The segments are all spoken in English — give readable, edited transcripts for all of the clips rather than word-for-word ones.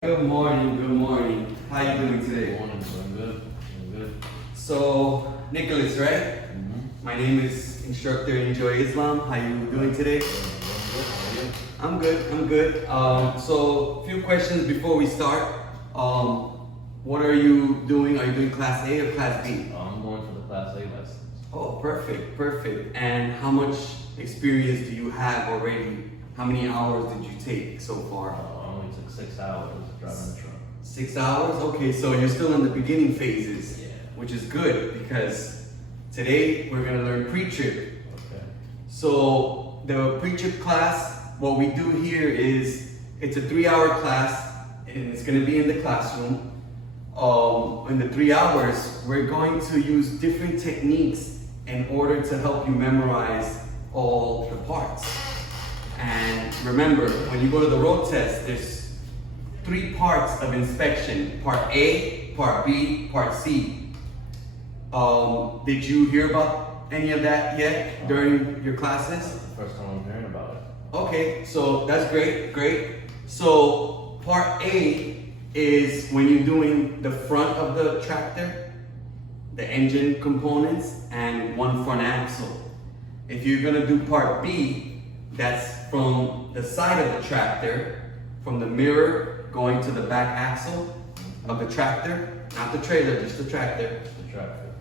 Good morning, good morning. How you doing today? Good morning, doing good, doing good. So, Nicholas, right? My name is Instructor Enjoy Islam. How you doing today? I'm good. So, a few questions before we start. What are you doing? Are you doing Class A or Class B? I'm going for the Class A license. Oh, perfect. And how much experience do you have already? How many hours did you take so far? I only took 6 hours driving the truck. 6 hours? Okay, so you're still in the beginning phases, Yeah. which is good because today we're gonna learn pretrip. Okay. So the pretrip class, what we do here is it's a 3-hour class and it's gonna be in the classroom. In the 3 hours, we're going to use different techniques in order to help you memorize all the parts. And remember, when you go to the road test, there's 3 parts of inspection: Part A, Part B, Part C. Did you hear about any of that yet during your classes? That's the first time I'm hearing about it. Okay, so that's great. So Part A is when you're doing the front of the tractor, the engine components, and one front axle. If you're gonna do Part B, that's from the side of the tractor, from the mirror going to the back axle of the tractor, not the trailer, just the tractor. The tractor.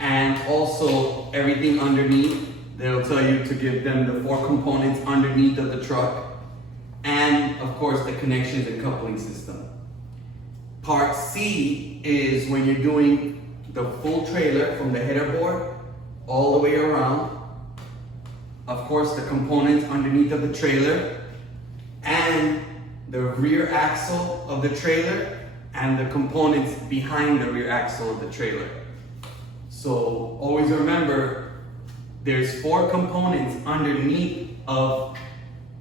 And also everything underneath. They'll tell you to give them the 4 components underneath of the truck. And of course the connections and coupling system. Part C is when you're doing the full trailer from the header board all the way around. Of course, the components underneath of the trailer and the rear axle of the trailer and the components behind the rear axle of the trailer. So always remember, there's 4 components underneath of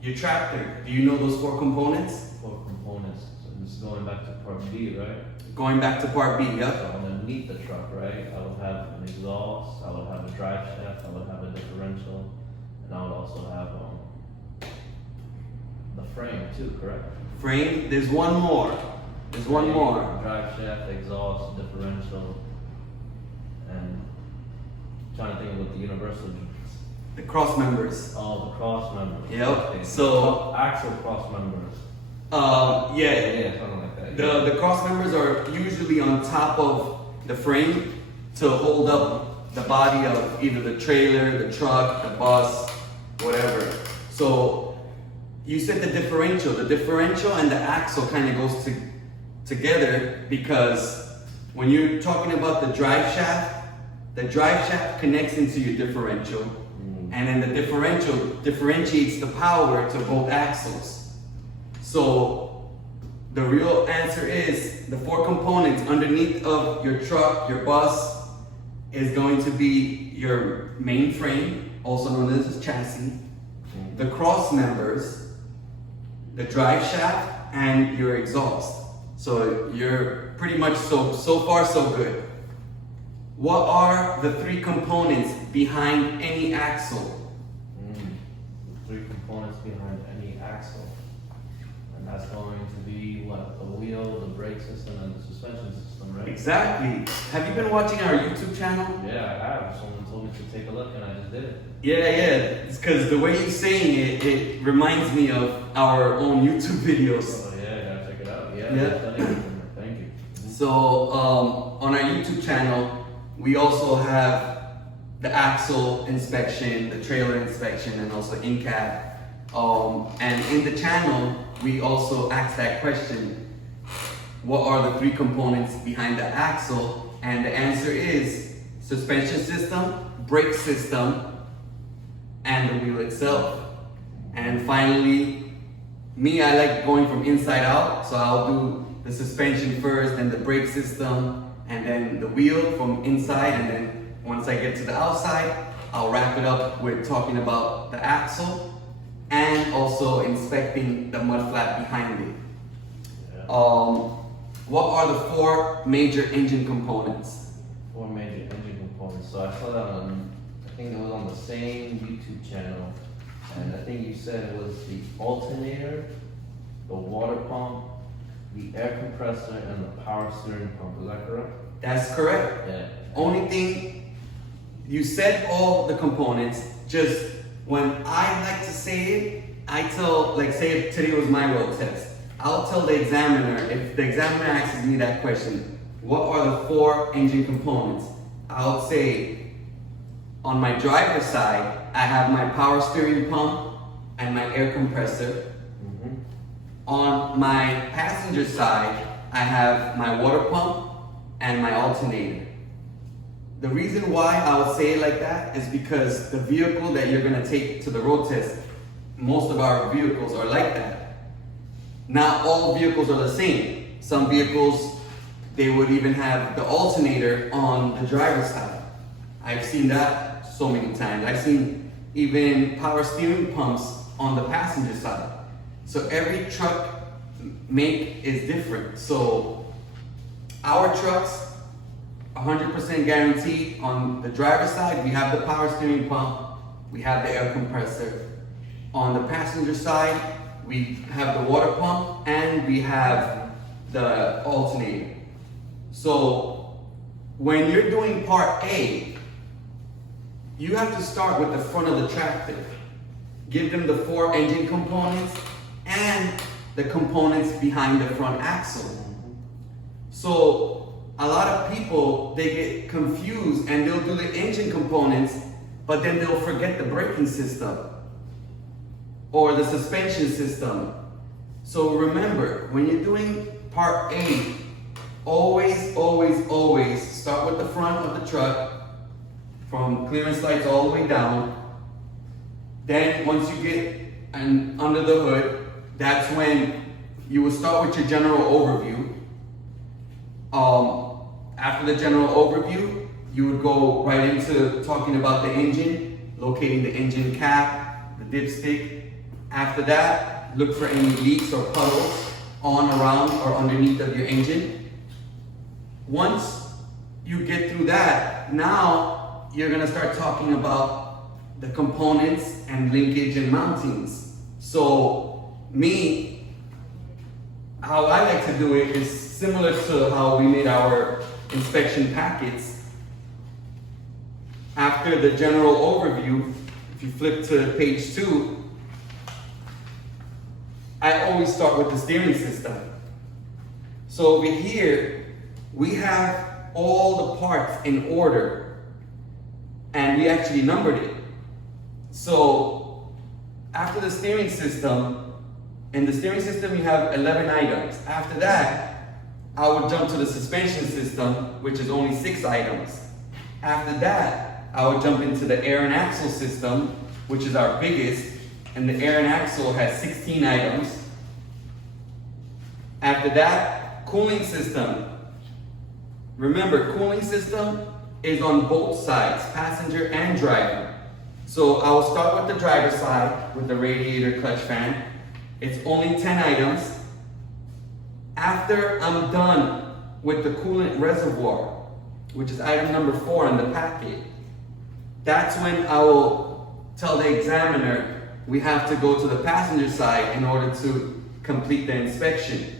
your tractor. Do you know those 4 components? 4 components. So this is going back to Part B, right? Going back to Part B, yep. So underneath the truck, right? I would have an exhaust, I would have a drive shaft, I would have a differential, and I would also have the frame too, correct? Frame, there's one more. There's one more. Drive shaft, exhaust, differential, and trying to think of what the universal means. The cross members. Oh, the cross members. Yep. Okay. So Actual cross members. yeah. Yeah, something like that. The cross members are usually on top of the frame to hold up the body of either the trailer, the truck, the bus, whatever. So you said the differential. The differential and the axle kind of goes together because when you're talking about the drive shaft connects into your differential, and then the differential differentiates the power to both axles. So the real answer is the 4 components underneath of your truck, your bus, is going to be your main frame, also known as the chassis, the cross members, the drive shaft, and your exhaust. So you're pretty much so far so good. What are the 3 components behind any axle? 3 components behind any axle. And that's going to be what? The wheel, the brake system, and the suspension system, right? Exactly. Have you been watching our YouTube channel? Yeah, I have. Someone told me to take a look and I just did it. Yeah. It's because the way you're saying it, it reminds me of our own YouTube videos. Oh yeah, I gotta check it out. Yeah. Thank you. So on our YouTube channel, we also have the axle inspection, the trailer inspection, and also in-cab. And in the channel, we also ask that question, what are the 3 components behind the axle? And the answer is suspension system, brake system, and the wheel itself. And finally, me, I like going from inside out, so I'll do the suspension first, then the brake system, and then the wheel from inside, and then once I get to the outside, I'll wrap it up with talking about the axle and also inspecting the mud flap behind it. Yeah. What are the 4 major engine components? 4 major engine components. So I saw that on, I think it was on the same YouTube channel. And I think you said it was the alternator, the water pump, the air compressor and the power steering pump. Is that correct? That's correct. Yeah. Only thing, you said all the components, just when I like to say it, I tell, like say if today was my road test, I'll tell the examiner, if the examiner asks me that question, what are the 4 engine components? I'll say, on my driver's side, I have my power steering pump and my air compressor. Mm-hmm. On my passenger side, I have my water pump and my alternator. The reason why I would say it like that is because the vehicle that you're gonna take to the road test, most of our vehicles are like that. Not all vehicles are the same. Some vehicles, they would even have the alternator on the driver's side. I've seen that so many times. I've seen even power steering pumps on the passenger side. So every truck make is different. So our trucks, 100% guaranteed. On the driver's side, we have the power steering pump, we have the air compressor. On the passenger side, we have the water pump and we have the alternator. So when you're doing part A, you have to start with the front of the tractor. Give them the 4 engine components and the components behind the front axle. So a lot of people, they get confused and they'll do the engine components, but then they'll forget the braking system or the suspension system. So remember, when you're doing part A, always, always, always start with the front of the truck, from clearance lights all the way down. Then once you get under the hood, that's when you will start with your general overview. After the general overview, you would go right into talking about the engine, locating the engine cap, the dipstick. After that, look for any leaks or puddles on, around, or underneath of your engine. Once you get through that, now you're gonna start talking about the components and linkage and mountings. So me, how I like to do it is similar to how we made our inspection packets. After the general overview, if you flip to page 2, I always start with the steering system. So over here, we have all the parts in order, and we actually numbered it. So after the steering system, in the steering system you have 11 items. After that, I would jump to the suspension system, which is only 6 items. After that, I would jump into the air and axle system, which is our biggest, and the air and axle has 16 items. After that, cooling system. Remember, cooling system is on both sides, passenger and driver. So I will start with the driver's side with the radiator clutch fan. It's only 10 items. After I'm done with the coolant reservoir, which is item number 4 in the packet, that's when I will tell the examiner we have to go to the passenger side in order to complete the inspection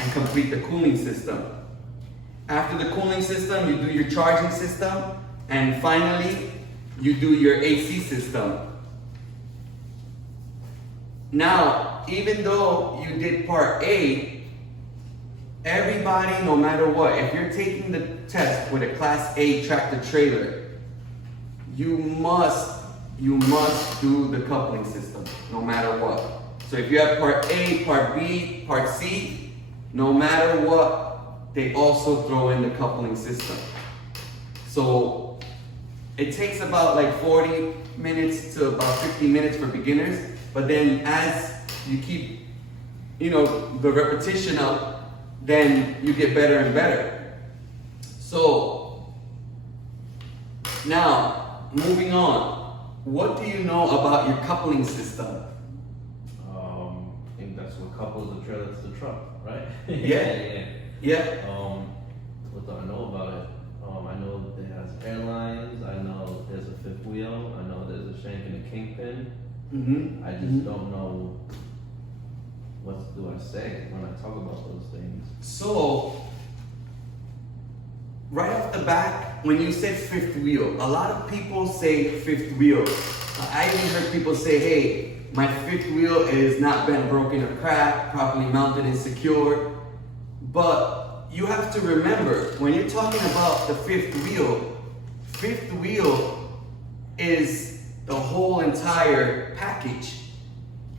and complete the cooling system. After the cooling system, you do your charging system, and finally, you do your AC system. Now, even though you did part A, everybody, no matter what, if you're taking the test with a Class A tractor trailer, you must do the coupling system, no matter what. So if you have part A, part B, part C, no matter what, they also throw in the coupling system. So it takes about like 40 minutes to about 50 minutes for beginners, but then as you keep, the repetition up, then you get better and better. So now, moving on, what do you know about your coupling system? I think that's what couples the trailer to the truck, right? Yeah. What do I know about it? I know that it has airlines. I know there's a fifth wheel. I know there's a shank and a kingpin. Mm-hmm. I just don't know what do I say when I talk about those things? So, right off the bat, when you said fifth wheel, a lot of people say fifth wheel. I even heard people say, hey, my fifth wheel is not bent, broken, or cracked, properly mounted and secured. But you have to remember, when you're talking about the fifth wheel is the whole entire package.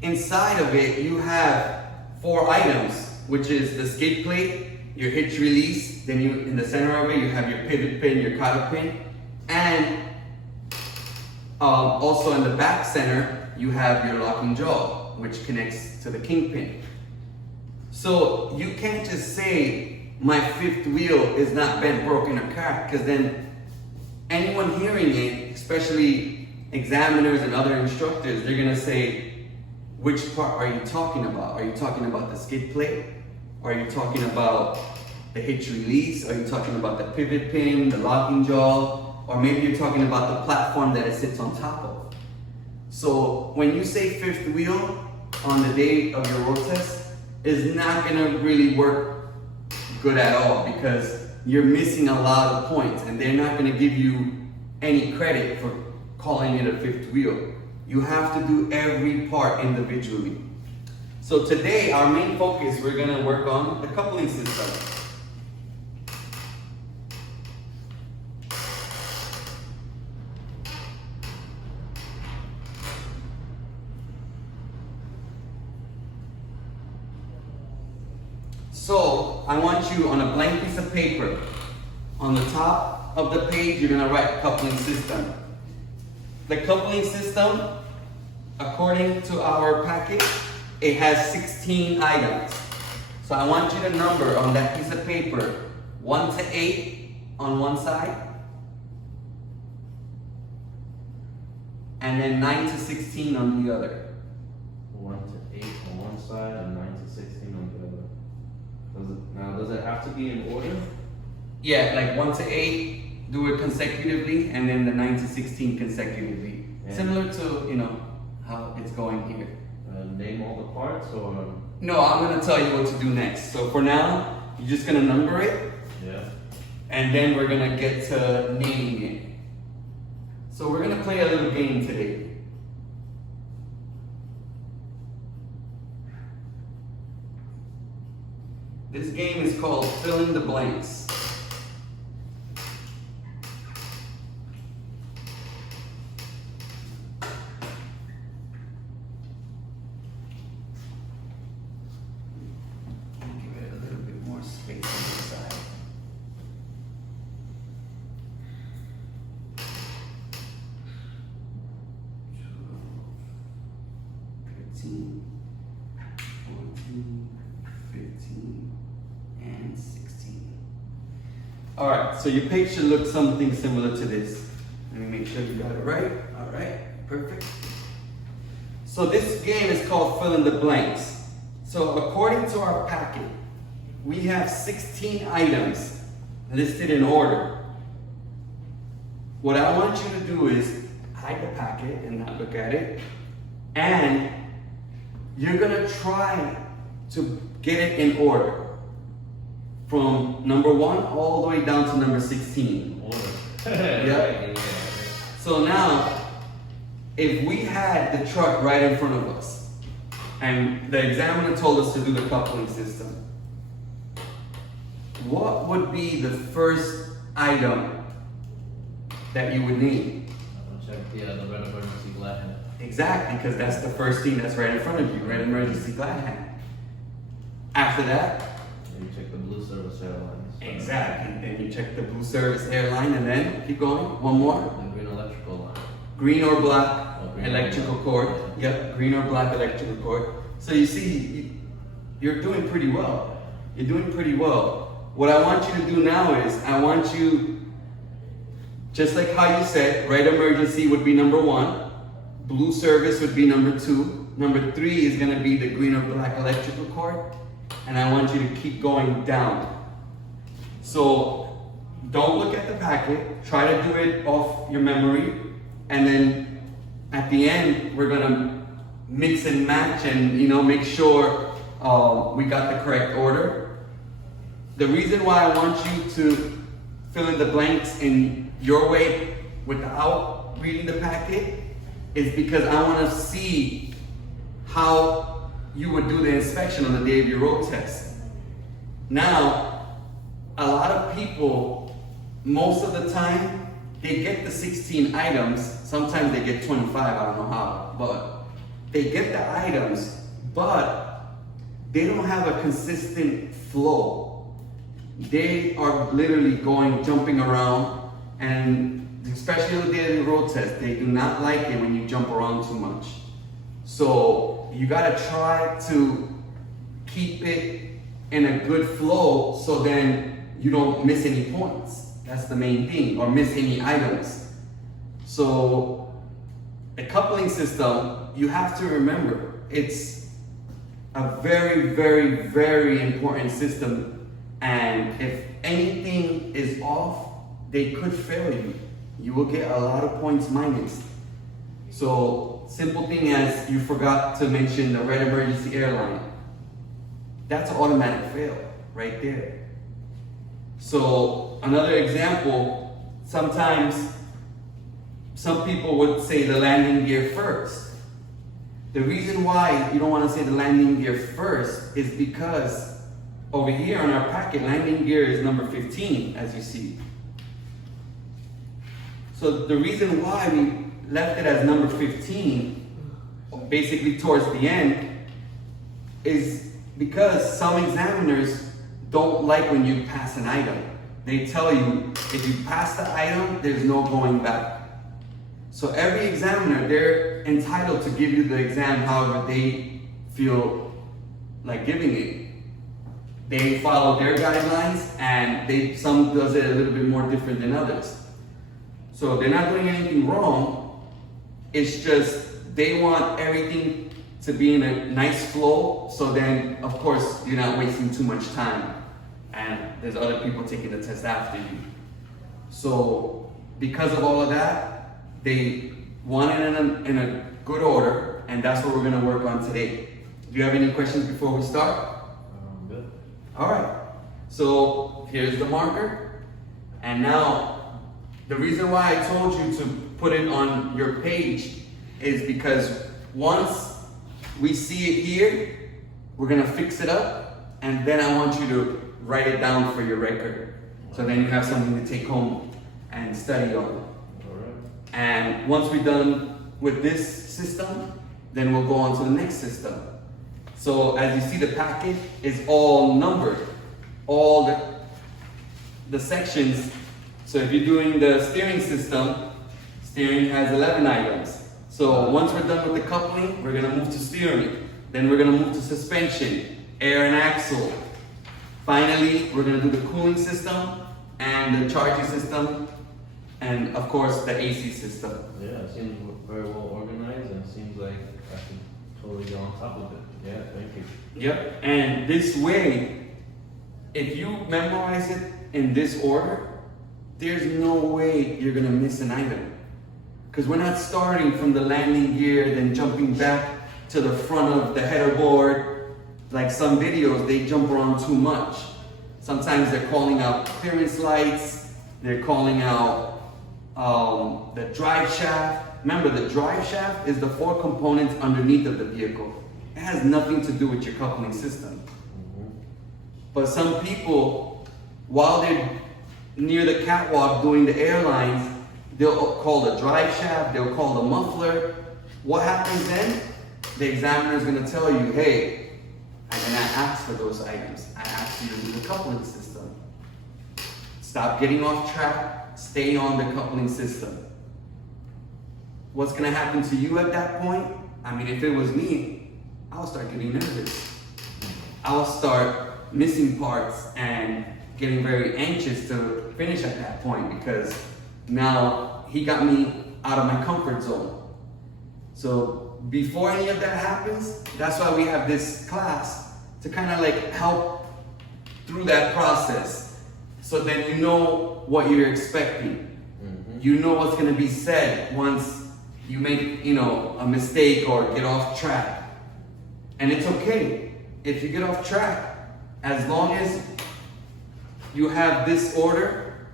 Inside of it, you have 4 items, which is the skid plate, your hitch release, then you, in the center of it, you have your pivot pin, your cotter pin, and also in the back center, you have your locking jaw, which connects to the kingpin. So you can't just say, my fifth wheel is not bent, broken, or cracked, because then anyone hearing it, especially examiners and other instructors, they're gonna say, which part are you talking about? Are you talking about the skid plate? Are you talking about the hitch release? Are you talking about the pivot pin, the locking jaw? Or maybe you're talking about the platform that it sits on top of. So when you say fifth wheel on the day of your road test, is not gonna really work good at all, because you're missing a lot of points and they're not gonna give you any credit for calling it a fifth wheel. You have to do every part individually. So today, our main focus, we're gonna work on the coupling system. So I want you, on a blank piece of paper, on the top of the page, you're gonna write coupling system. The coupling system, according to our packet, it has 16 items. So I want you to number on that piece of paper 1 to 8 on one side, and then 9 to 16 on the other. 1 to 8 on one side and 9 to 16 on the other. Does it have to be in order? Yeah, like 1 to 8, do it consecutively, and then the 9 to 16 consecutively. And similar to, you know, how it's going here. Name all the parts, or? No, I'm gonna tell you what to do next. So for now, you're just gonna number it, Yeah. and then we're gonna get to naming it. So we're gonna play a little game today. This game is called Fill in the Blanks. Give it a little bit more space on the side. $13, $14, $15, and $16. All right, so your page should look something similar to this. Let me make sure you got it right. All right, perfect. So this game is called Fill in the Blanks. So according to our packet, we have 16 items listed in order. What I want you to do is hide the packet and not look at it. And you're gonna try to get it in order. From number 1 all the way down to number 16. Order. Yep. So now, if we had the truck right in front of us, and the examiner told us to do the coupling system, what would be the first item that you would need? I'll check the red emergency glad hand. Exactly, because that's the first thing that's right in front of you, red emergency glad hand. After that, You check the blue service airlines. exactly, then you check the blue service airline, and then keep going, one more. The green electrical line. Green or black Green or electrical black. cord. Yeah. Yep, green or black electrical cord. So you see, you're doing pretty well. You're doing pretty well. What I want you to do now is, I want you, just like how you said, red emergency would be number 1, blue service would be number 2, number 3 is gonna be the green or black electrical cord, and I want you to keep going down. So don't look at the packet, try to do it off your memory, and then at the end, we're gonna mix and match and make sure we got the correct order. The reason why I want you to fill in the blanks in your way without reading the packet is because I want to see how you would do the inspection on the day of your road test. Now, a lot of people, most of the time, they get the 16 items. Sometimes they get 25, I don't know how, but they get the items, but they don't have a consistent flow. They are literally jumping around, and especially on the day of the road test, they do not like it when you jump around too much. So you gotta try to keep it in a good flow so then you don't miss any points. That's the main thing, or miss any items. So a coupling system, you have to remember, it's a very, very, very important system. And if anything is off, they could fail you. You will get a lot of points minus. So simple thing as you forgot to mention the red emergency airline. That's an automatic fail right there. So another example, sometimes some people would say the landing gear first. The reason why you don't want to say the landing gear first is because over here on our packet, landing gear is number 15, as you see. So the reason why we left it as number 15, basically towards the end, is because some examiners don't like when you pass an item. They tell you, if you pass the item, there's no going back. So every examiner, they're entitled to give you the exam however they feel like giving it. They follow their guidelines, and some does it a little bit more different than others. So they're not doing anything wrong. It's just they want everything to be in a nice flow. So then, of course, you're not wasting too much time, and there's other people taking the test after you. So because of all of that, they want it in a good order, and that's what we're going to work on today. Do you have any questions before we start? Good. All right, so here's the marker, and now the reason why I told you to put it on your page is because once we see it here, we're gonna fix it up, and then I want you to write it down for your record, so then you have something to take home and study on. All right. And once we're done with this system, then we'll go on to the next system. So as you see, the packet is all numbered, all the sections. So if you're doing the steering system, steering has 11 items. So once we're done with the coupling, we're gonna move to steering. Then we're gonna move to suspension, air and axle. Finally, we're gonna do the cooling system and the charging system, and of course the AC system. Yeah, it seems very well organized, and it seems like I should totally get on top of it. Yeah, thank you. Yep, and this way, if you memorize it in this order, there's no way you're gonna miss an item. Because we're not starting from the landing gear, then jumping back to the front of the header board. Like some videos, they jump around too much. Sometimes they're calling out clearance lights, they're calling out the drive shaft. Remember, the drive shaft is the 4 components underneath of the vehicle. It has nothing to do with your coupling system. But some people, while they're near the catwalk doing the airlines, they'll call the drive shaft, they'll call the muffler. What happens then? The examiner is going to tell you, hey, I did not ask for those items. I asked you to do the coupling system. Stop getting off track, stay on the coupling system. What's going to happen to you at that point? I mean, if it was me, I'll start getting nervous. I'll start missing parts and getting very anxious to finish at that point, because now he got me out of my comfort zone. So before any of that happens, that's why we have this class, to kind of like help through that process. So then you know what you're expecting. You know what's going to be said once you make, a mistake or get off track. And it's okay. if you get off track, as long as you have this order,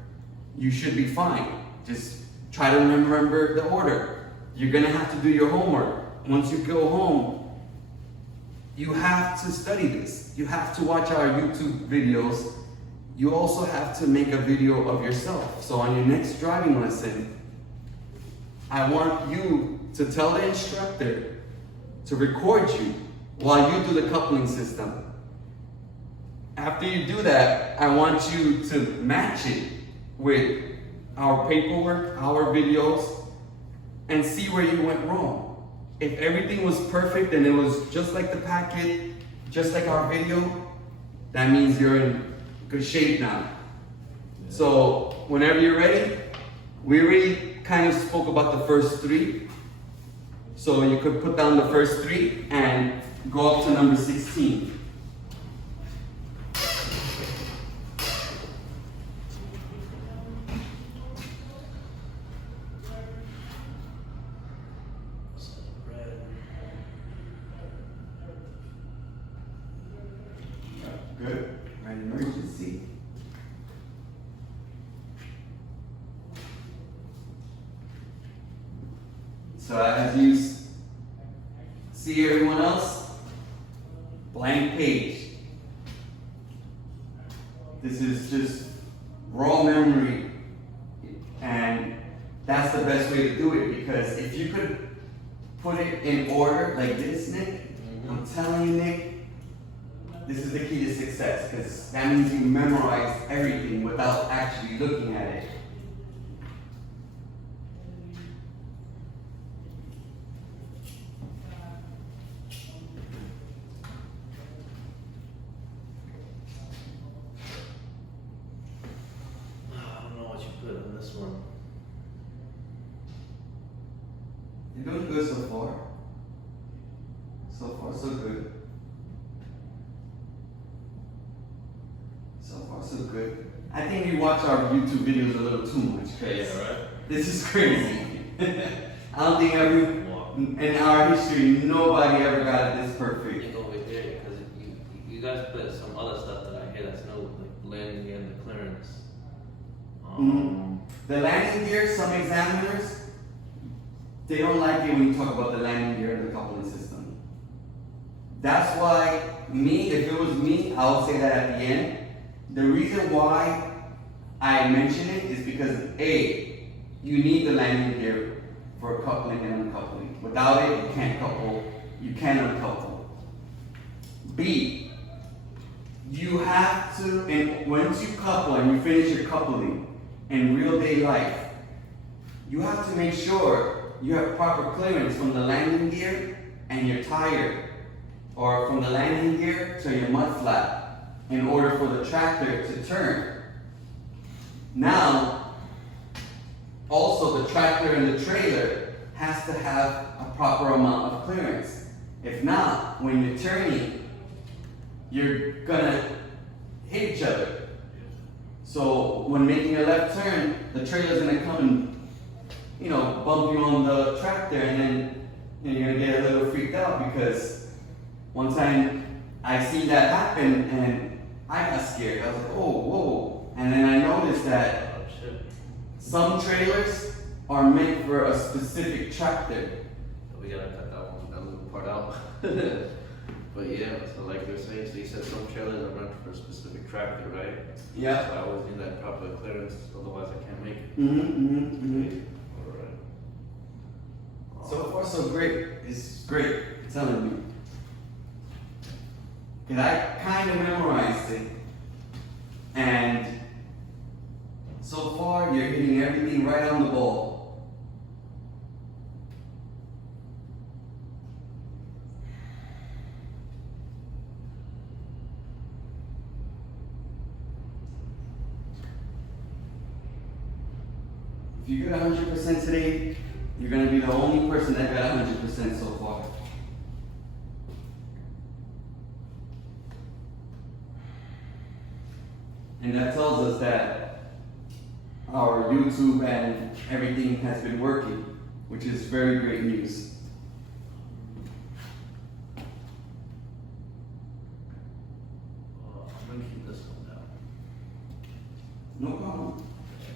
you should be fine. Just try to remember the order. You're gonna have to do your homework. Once you go home, you have to study this. You have to watch our YouTube videos. You also have to make a video of yourself. So on your next driving lesson, I want you to tell the instructor to record you while you do the coupling system. After you do that, I want you to match it with our paperwork, our videos, and see where you went wrong. If everything was perfect and it was just like the packet, just like our video, that means you're in good shape now. So whenever you're ready, we already kind of spoke about the first three. So you could put down the first three and go up to number 16. Good. Right, emergency. So as you see everyone else, blank page. This is just raw memory, and that's the best way to do it, because if you could put it in order like this, Nick, I'm telling you, Nick, this is the key to success, because that means you memorize everything without actually looking at it. I don't know what you put on this one. You're doing good so far. So far, so good. So far, so good. I think we watch our YouTube videos a little too much, Chris. Yeah, right? This is crazy. I don't think in our history, nobody ever got it this perfect. Think over here, because you guys put some other stuff that I hear that's no, like landing gear and the clearance. The landing gear, some examiners, they don't like it when you talk about the landing gear and the coupling system. That's why if it was me, I would say that at the end. The reason why I mention it is because A, you need the landing gear for coupling and uncoupling. Without it, you can't couple, you can't uncouple. B, you have to, and once you couple and you finish your coupling in real day life, you have to make sure you have proper clearance from the landing gear and your tire, or from the landing gear to your mud flap, in order for the tractor to turn. Now, also the tractor and the trailer has to have a proper amount of clearance. If not, when you're turning, you're gonna hit each other. So when making a left turn, the trailer's gonna come and, bump you on the tractor, and then you're gonna get a little freaked out, because one time I seen that happen and I got scared. I was like, oh, whoa. And then I noticed that some trailers are meant for a specific tractor. We gotta cut that little part out. But yeah, so like you're saying, so you said some trailers are meant for a specific tractor, right? Yeah. So I always need that proper clearance, otherwise I can't make it. Alright. So far, so great. It's great. I'm telling you. And I kind of memorized it. And so far, you're hitting everything right on the ball. If you get 100% today, you're going to be the only person that got 100% so far. And that tells us that our YouTube and everything has been working, which is very great news. No problem.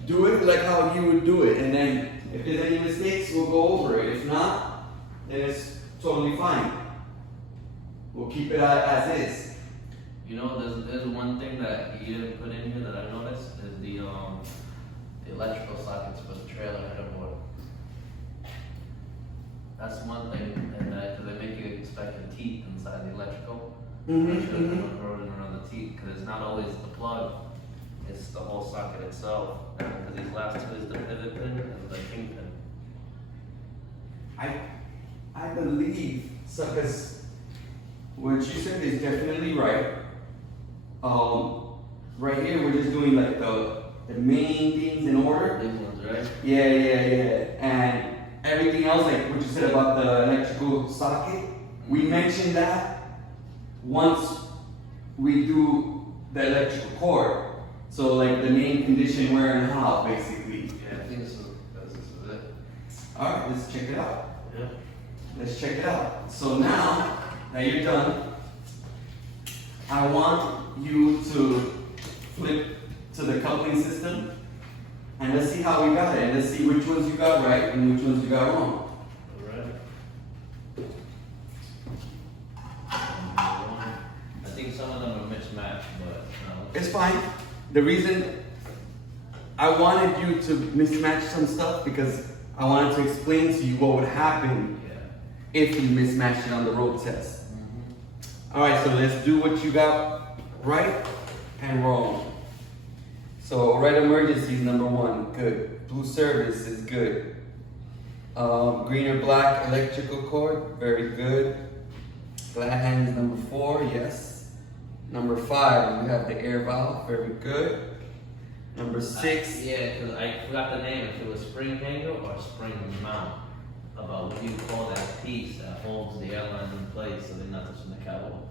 Do it like how you would do it, and then if there's any mistakes, we'll go over it. If not, then it's totally fine. We'll keep it as is. You know, there's one thing that you didn't put in here that I noticed is the electrical sockets for the trailer header board. That's one thing, and because they make you expect the teeth inside the electrical. Make sure there's no erosion around the teeth, because it's not always the plug, it's the whole socket itself. Because these last two is the pivot pin and the kingpin. I believe so, because what you said is definitely right. Right here we're just doing like the main things in order. These ones, right? Yeah, and everything else, like what you said about the electrical socket, we mentioned that once we do the electrical cord. So like the main condition, where and how, basically. Yeah, I think this is it. All right, let's check it out. Yeah. Let's check it out. So now that you're done, I want you to flip to the coupling system, and let's see how we got it, and let's see which ones you got right and which ones you got wrong. Alright. I think some of them are mismatched, but It's fine. The reason I wanted you to mismatch some stuff because I wanted to explain to you what would happen if you mismatched it on the road test. All right, so let's do what you got right and wrong. So red emergency is number 1, good. Blue service is good. Green or black electrical cord, very good. Glad hand is number 4, yes. Number 5, you have the air valve, very good. Number 6. Yeah, because I forgot the name, if it was spring hanger or spring mount. About what you call that piece that holds the airline in place so they're not touching the catwalk.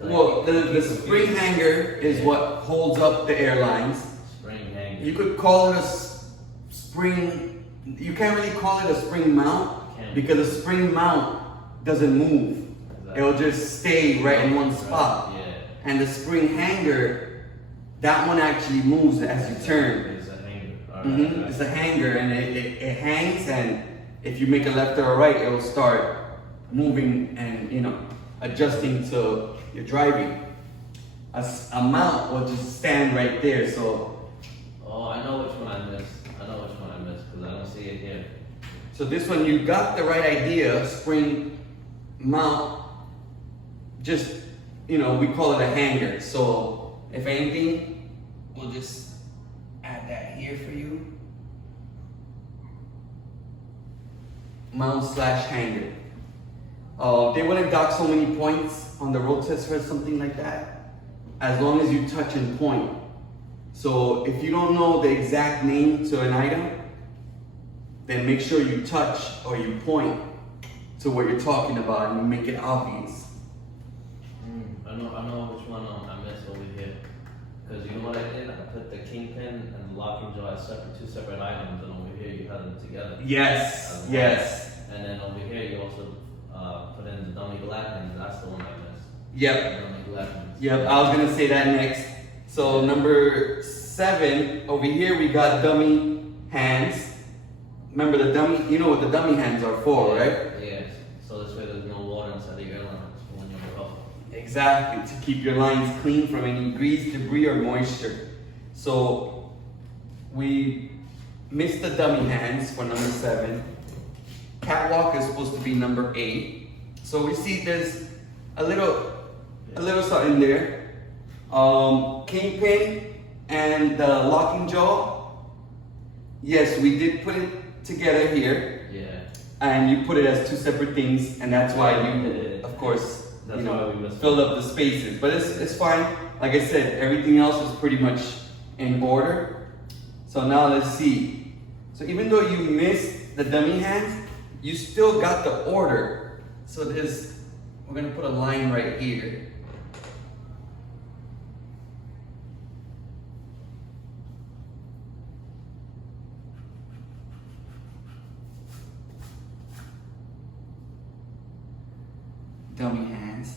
Well, the spring hanger is what holds up the airlines. Spring hanger. You could call it a spring, you can't really call it a spring mount because a spring mount doesn't move. Exactly. It'll just stay right in one spot. Yeah. And the spring hanger, that one actually moves as you turn. It's a hanger. Alright. It's a hanger, and it hangs, and if you make a left or a right, it will start moving and adjusting to your driving. A mount will just stand right there. So Oh, I know which one I missed. Because I don't see it here. So this one, you got the right idea, spring mount, just, we call it a hanger. So if anything, we'll just add that here for you. Mount / hanger. They wouldn't dock so many points on the road test for something like that, as long as you touch and point. So if you don't know the exact name to an item, then make sure you touch or you point to what you're talking about and you make it obvious. I know which one I missed over here. Because you know what I did? I put the kingpin and the locking jaw as two separate items, and over here you had them together. Yes. And then over here you also put in the dummy glad hands. That's the one I missed. Yep. The dummy glad hands. Yep, I was gonna say that next. So number 7, over here we got dummy hands. Remember the dummy, you know what the dummy hands are for, right? Yes. So this way there's no water inside the airlines when you're above. Exactly, to keep your lines clean from any grease, debris, or moisture. So we missed the dummy hands for number 7. Catwalk is supposed to be number 8. So we see there's a little something there. Kingpin and the locking jaw. Yes, we did put it together here. Yeah. And you put it as 2 separate things, and that's why you, of course, That's why we missed filled up the spaces. But it's fine. Like I said, everything else was pretty much in order. So now let's see. So even though you missed the dummy hands, you still got the order. So we're gonna put a line right here. Dummy hands.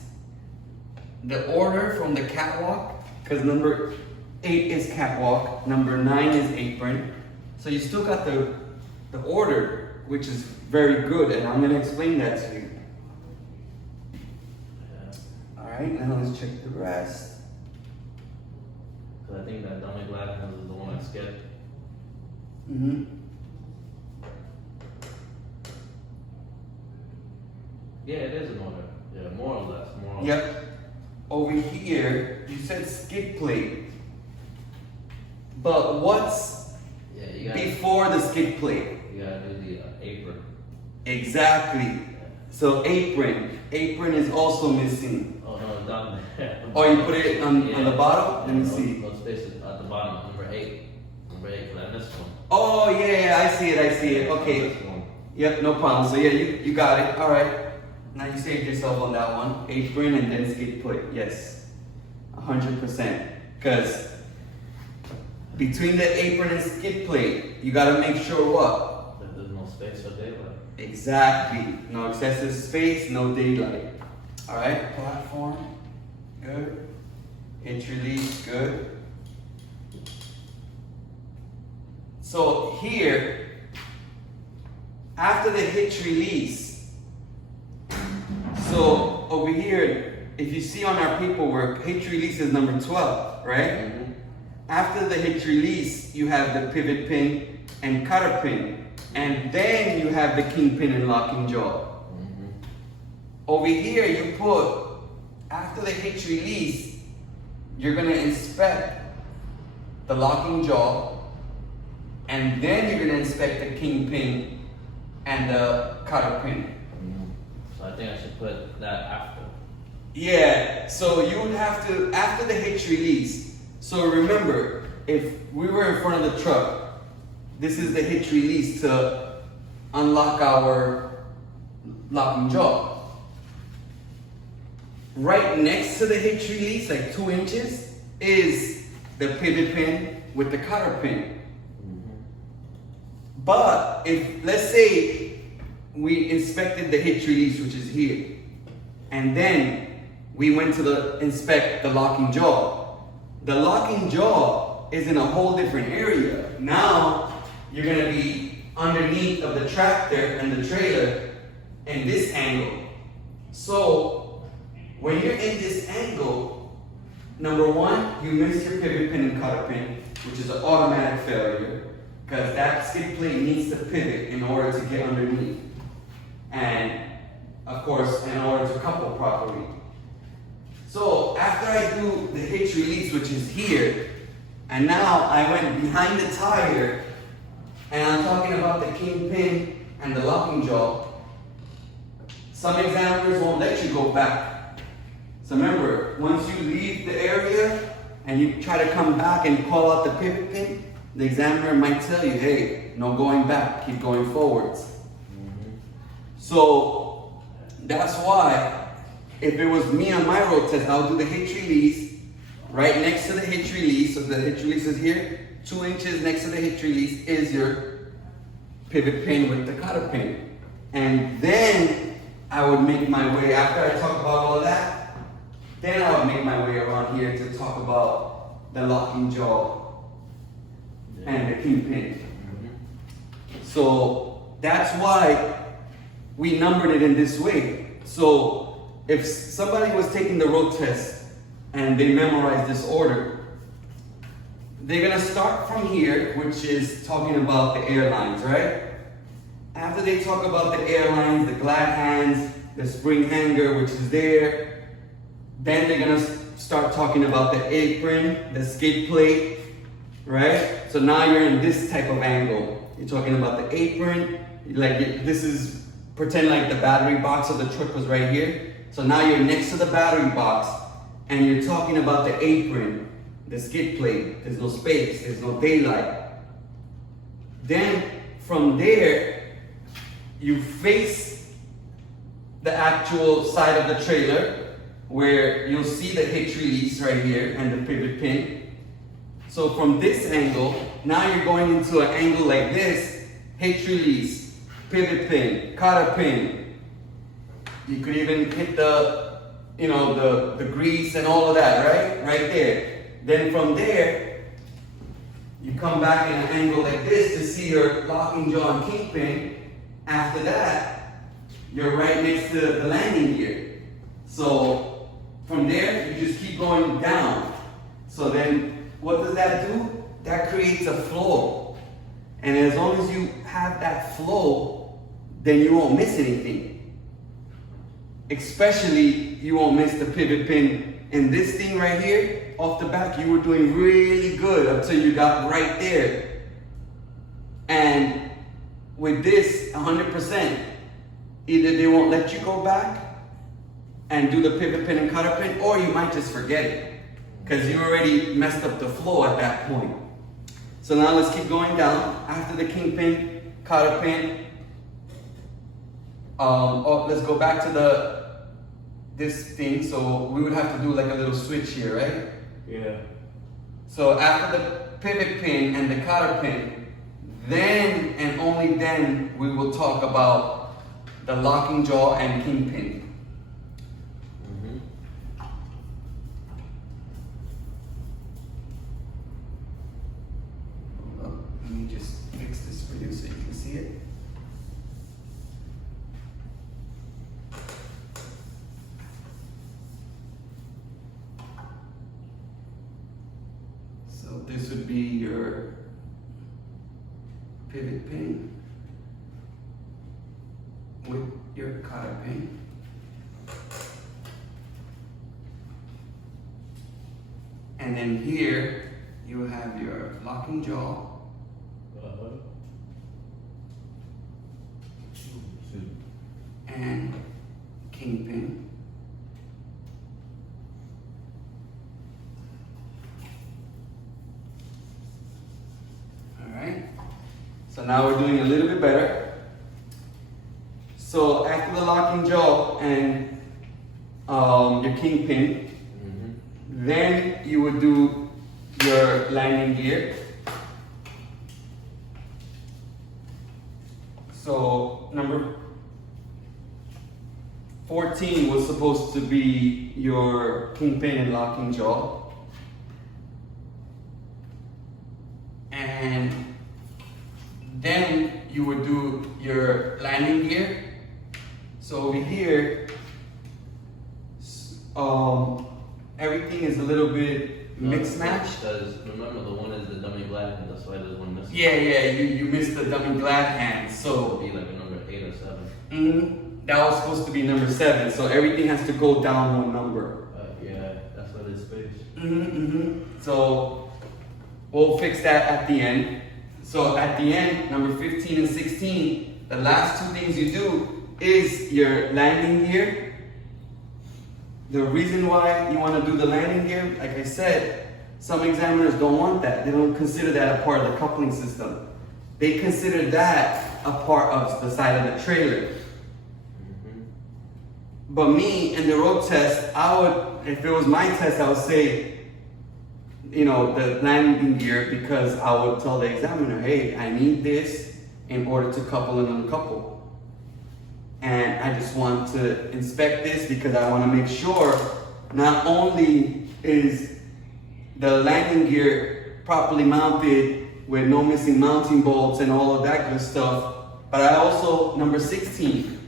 The order from the catwalk, because 8 is catwalk, number 9 is apron. So you still got the order, which is very good, and I'm gonna explain that to you. Yeah. Alright, now let's check the rest. Because I think that dummy black hands is the one I skipped. Mm-hmm. Yeah, it is in order. Yeah, more or less. More or less. Yep. Over here, you said skid plate. But what's Yeah, you gotta, before the skid plate? you gotta do the apron. Exactly. Yeah. So apron. Apron is also missing. Oh no, it's down there. Oh, you put it on the bottom? Let me no, see. No spaces at the bottom. Number 8. Number 8, because I missed one. Oh, yeah, I see it. I Okay. missed one. Yep, no problem. So yeah, you got it. All right. Now you saved yourself on that one. Apron and then skid plate. Yes, 100%. Because between the apron and skid plate, you gotta make sure what? That there's no space for daylight. Exactly. No excessive space, no daylight. All right. Platform. Good. Hitch release. Good. So here, after the hitch release, so over here, if you see on our paperwork, hitch release is number 12, right? Mm-hmm. After the hitch release, you have the pivot pin and cutter pin. And then you have the kingpin and locking jaw. Mm-hmm. Over here, you put, after the hitch release, you're gonna inspect the locking jaw, and then you're gonna inspect the kingpin and the cutter pin. Mm-hmm. So I think I should put that after. Yeah, so you would have to, after the hitch release, so remember, if we were in front of the truck, this is the hitch release to unlock our locking jaw. Right next to the hitch release, like 2 inches, is the pivot pin with the cutter pin. Mm-hmm. But if, let's say, we inspected the hitch release, which is here, and then we went to inspect the locking jaw. The locking jaw is in a whole different area. Now, you're gonna be underneath of the tractor and the trailer in this angle. So, when you're in this angle, number 1, you miss your pivot pin and cutter pin, which is an automatic failure, because that skid plate needs to pivot in order to get underneath. And, of course, in order to couple properly. So, after I do the hitch release, which is here, and now I went behind the tire, and I'm talking about the kingpin and the locking jaw. Some examiners won't let you go back. So remember, once you leave the area and you try to come back and call out the pivot pin, the examiner might tell you, hey, no going back, keep going forwards. Mm-hmm. So that's why, if it was me on my road test, I'll do the hitch release right next to the hitch release. So the hitch release is here. 2 inches next to the hitch release is your pivot pin with the cutter pin. And then I would make my way, after I talk about all of that, then I would make my way around here to talk about the locking jaw and the kingpin. Mm-hmm. So that's why we numbered it in this way. So if somebody was taking the road test and they memorized this order, they're gonna start from here, which is talking about the airlines, right? After they talk about the airlines, the glad hands, the spring hanger, which is there, then they're gonna start talking about the apron, the skid plate, right? So now you're in this type of angle. You're talking about the apron, this is, pretend like the battery box of the truck was right here. So now you're next to the battery box, and you're talking about the apron, the skid plate. There's no space, there's no daylight. Then from there, you face the actual side of the trailer where you'll see the hitch release right here and the pivot pin. So from this angle, now you're going into an angle like this, hitch release, pivot pin, cutter pin. You could even hit the grease and all of that, right? Right there. Then from there, You come back in an angle like this to see your locking jaw and kingpin. After that, you're right next to the landing gear. So from there, you just keep going down. So then what does that do? That creates a flow. And as long as you have that flow, then you won't miss anything. Especially, you won't miss the pivot pin. And this thing right here, off the back, you were doing really good until you got right there. And with this, 100%, either they won't let you go back and do the pivot pin and cutter pin, or you might just forget it, because you already messed up the flow at that point. So now let's keep going down. After the kingpin, cutter pin, let's go back to this thing. So we would have to do like a little switch here, right? Yeah. So after the pivot pin and the cutter pin, then and only then we will talk about the locking jaw and kingpin. Let me just fix this for you so you can see it. So this would be your pivot pin with your cutter pin. And then here you have your locking jaw. And kingpin. Alright, so now we're doing a little bit better. So after the locking jaw and your kingpin, then you would do your landing gear. So number 14 was supposed to be your kingpin and locking jaw. And then you would do your landing gear. So over here, everything is a little bit mixed match. Because remember, the one is the dummy glad hand, that's why there's one missing. Yeah, you missed the dummy glad hand. So it would be like a number 8 or 7. That was supposed to be number 7, so everything has to go down one number. Yeah, that's what it's space. So we'll fix that at the end. So at the end, number 15 and 16, the last 2 things you do is your landing gear. The reason why you want to do the landing gear, like I said, some examiners don't want that. They don't consider that a part of the coupling system. They consider that a part of the side of the trailer. But me, in the road test, I would, if it was my test, I would say, the landing gear, because I would tell the examiner, hey, I need this in order to couple and uncouple. And I just want to inspect this because I want to make sure not only is the landing gear properly mounted with no missing mounting bolts and all of that good stuff, but I also, number 16,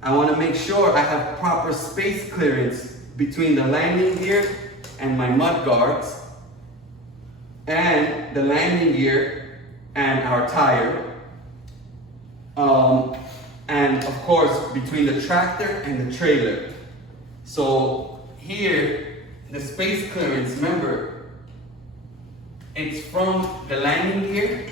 I want to make sure I have proper space clearance between the landing gear and my mud guards, and the landing gear and our tire, and of course between the tractor and the trailer. So here, the space clearance, remember, it's from the landing gear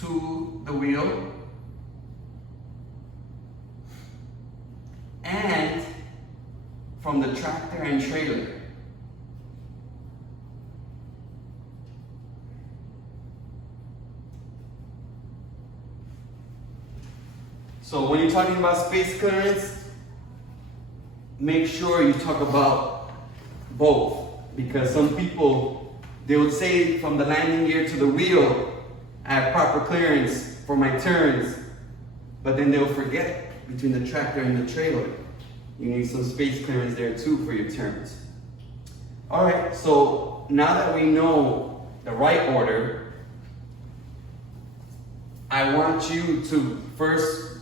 to the wheel, and from the tractor and trailer. So when you're talking about space clearance, make sure you talk about both, because some people, they would say from the landing gear to the wheel, I have proper clearance for my turns, but then they'll forget between the tractor and the trailer. You need some space clearance there too for your turns. All right, so now that we know the right order, I want you to first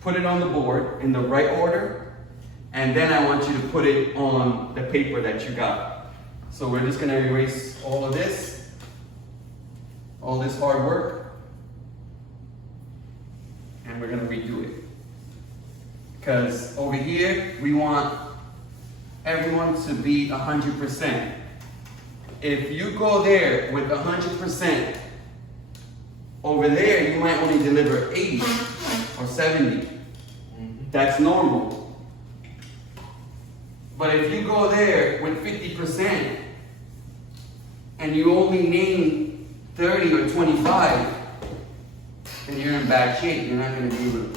put it on the board in the right order, and then I want you to put it on the paper that you got. So we're just gonna erase all of this, all this hard work, and we're gonna redo it. Because over here, we want everyone to be 100%. If you go there with 100%, over there you might only deliver 80 or 70. That's normal. But if you go there with 50% and you only name 30 or 25, then you're in bad shape. You're not going to be able to